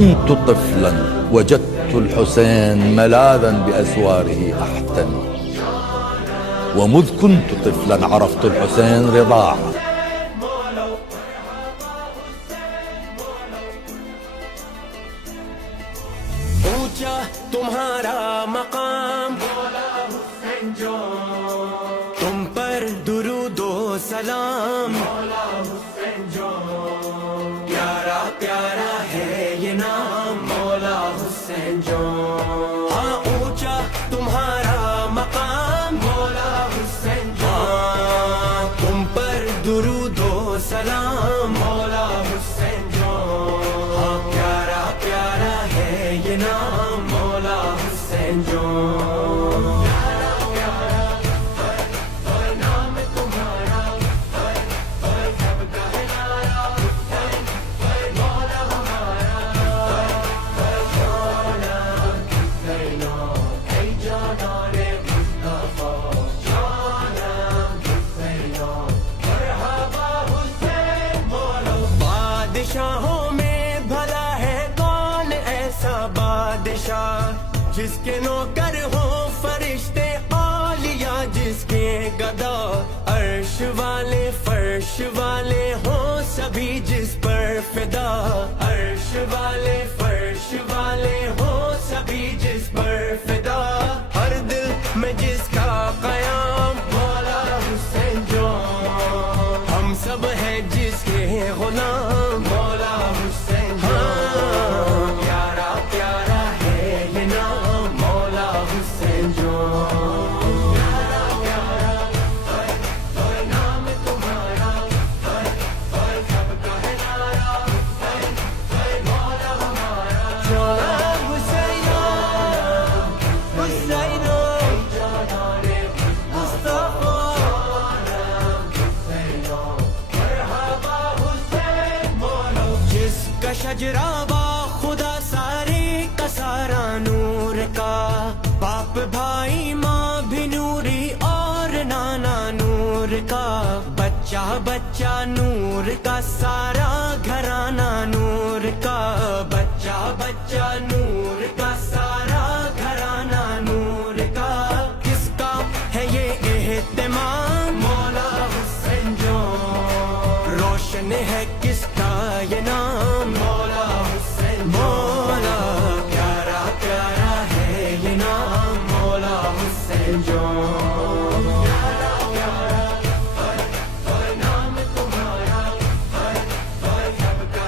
كنت طفلا وجدت الحسين ملاذا بأسواره أحتمي، ومذ كنت طفلا عرفت الحسين رضاعا. اونچا تمہارا مقام تم پر درود و سلام، پیارا پیارا ہے یہ نام مولا حسین جو. ہاں اونچا تمہارا مقام مولا حسین جو، تم پر درود و سلام مولا حسین جو. ہاں پیارا پیارا ہے یہ نام مولا حسین جو. بادشاہوں میں بھلا ہے کون ایسا بادشاہ جس کے نوکر ہوں فرشتے اولیاء، جس کے گدا عرش والے فرش والے ہوں سبھی جس پر فدا. عرش والے فرش والے ہوں سبھی جس پر فدا. ہر دل میں جس کا قیام مولا حسین جو، ہم سب ہیں جس کے غلام مولا حسین جو. پیارا پیارا ہے یہ نام مولا حسین جو. شجرا با خدا سارے کا سارا نور کا، باپ بھائی ماں بھی نوری اور نانا نور کا. بچہ بچہ نور کا سارا